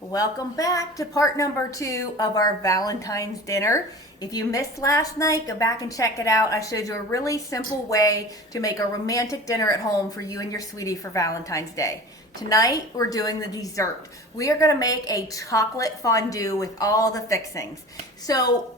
Welcome back to part number 2 of our Valentine's dinner. If you missed last night, go back and check it out. I showed you a really simple way to make a romantic dinner at home for you and your sweetie for Valentine's Day. Tonight, we're doing the dessert. We are going to make a chocolate fondue with all the fixings. So,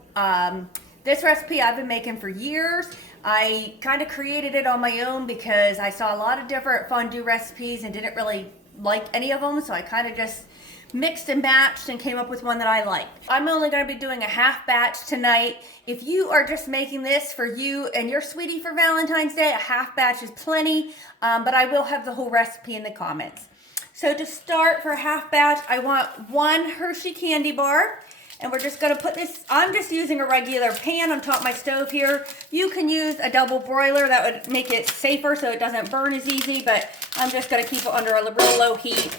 this recipe I've been making for years. I kind of created it on my own because I saw a lot of different fondue recipes and didn't really like any of them, so I kind of just mixed and matched and came up with one that I liked. I'm only going to be doing a half batch tonight. If you are just making this for you and your sweetie for Valentine's Day, a half batch is plenty, but I will have the whole recipe in the comments. So to start for a half batch, I want 1 Hershey candy bar. And we're just going to put this, I'm just using a regular pan on top of my stove here. You can use a double broiler. That would make it safer so it doesn't burn as easy, but I'm just going to keep it under a real low heat.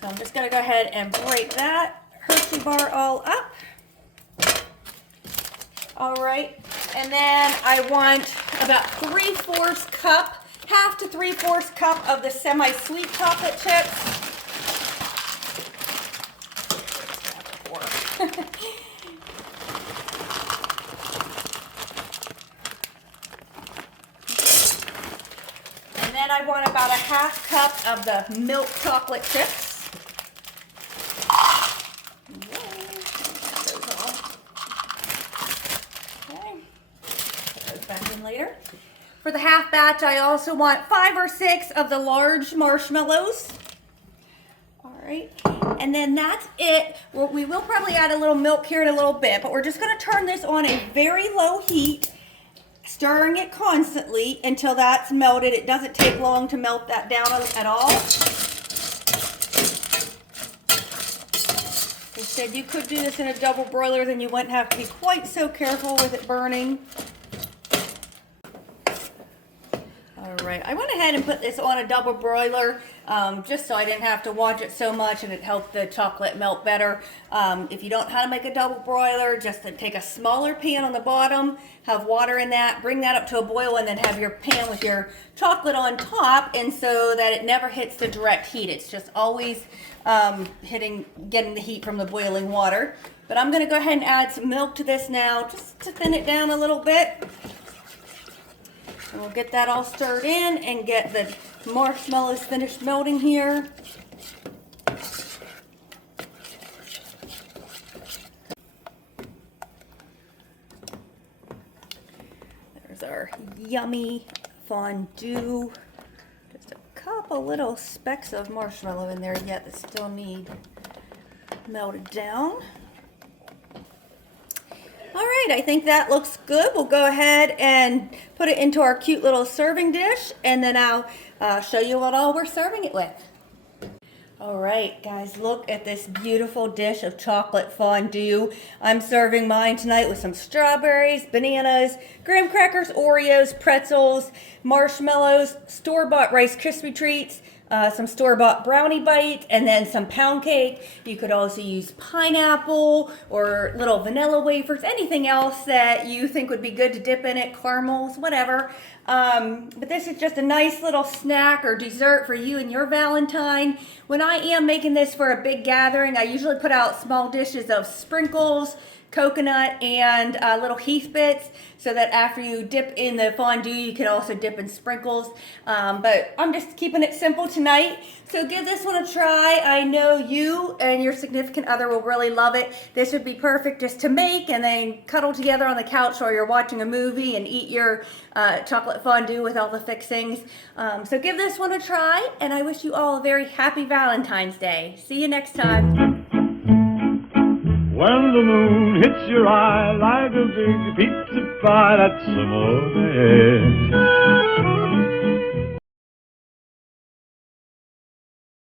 So I'm just going to go ahead and break that Hershey bar all up. All right, and then I want about 3/4 cup, half to 3/4 cup of the semi-sweet chocolate chips. And then I want about a half cup of the milk chocolate chips. Okay, put those back in later. For the half batch, I also want 5 or 6 of the large marshmallows. All right, and then that's it. Well, we will probably add a little milk here in a little bit, but we're just going to turn this on a very low heat, stirring it constantly until that's melted. It doesn't take long to melt that down at all. They said you could do this in a double broiler, then you wouldn't have to be quite so careful with it burning. All right, I went ahead and put this on a double broiler just so I didn't have to watch it so much, and it helped the chocolate melt better. If you don't know how to make a double broiler, just to take a smaller pan on the bottom, have water in that, bring that up to a boil, and then have your pan with your chocolate on top, and so that it never hits the direct heat. It's just always getting the heat from the boiling water. But I'm going to go ahead and add some milk to this now, just to thin it down a little bit. And we'll get that all stirred in and get the marshmallows finished melting here. There's our yummy fondue. Just a couple little specks of marshmallow in there yet that still need melted down. All right, I think that looks good. We'll go ahead and put it into our cute little serving dish, and then I'll show you what all we're serving it with. All right, guys, look at this beautiful dish of chocolate fondue. I'm serving mine tonight with some strawberries, bananas, graham crackers, Oreos, pretzels, marshmallows, store-bought Rice Krispie treats, some store-bought brownie bites, and then some pound cake. You could also use pineapple or little vanilla wafers, anything else that you think would be good to dip in it, caramels, whatever. But this is just a nice little snack or dessert for you and your Valentine. When I am making this for a big gathering, I usually put out small dishes of sprinkles, coconut, and little Heath bits, so that after you dip in the fondue, you can also dip in sprinkles. But I'm just keeping it simple tonight. So give this one a try. I know you and your significant other will really love it. This would be perfect just to make and then cuddle together on the couch while you're watching a movie and eat your chocolate fondue with all the fixings. So give this one a try, and I wish you all a very happy Valentine's Day. See you next time. When the moon hits your eye like a big pizza pie, that's amore.